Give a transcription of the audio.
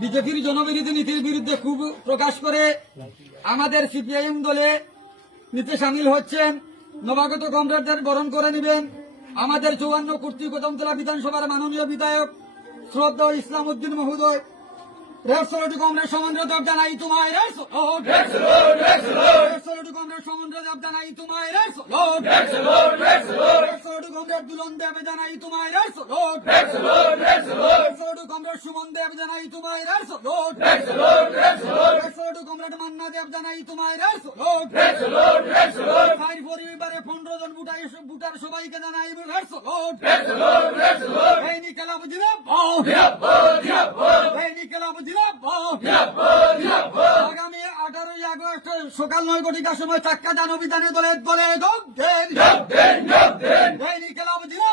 বিজেপির জনবিরোধী নীতির বিরুদ্ধে খুব প্রকাশ করে আমাদের সিপিআইএম দলে নিতে সামিল হচ্ছেন নবাগত কমরেডদের বরণ করে নেবেন আমাদের চৌয়ান্ন কর্তৃক কদমতলা বিধানসভার মাননীয় বিধায়ক শ্রদ্ধা ইসলাম উদ্দিন মহোদয় রেসলটি জানাই তোমায় রেসলটি সুমন দেব জানাই তোমায় কমরেড মান্না দেব জানাই তোমায় পরিবারে পনেরো জন বুটাই বুটার সবাইকে জানাই এই নিকেলা বুঝিলে এই নিকেলা বুঝিলে আগামী আঠারোই আগস্ট সকাল নয় ঘটিকার সময় চাক্কা দান অভিযানে দলে দলে যোগ দেন। এই নিকেলা বুঝিলে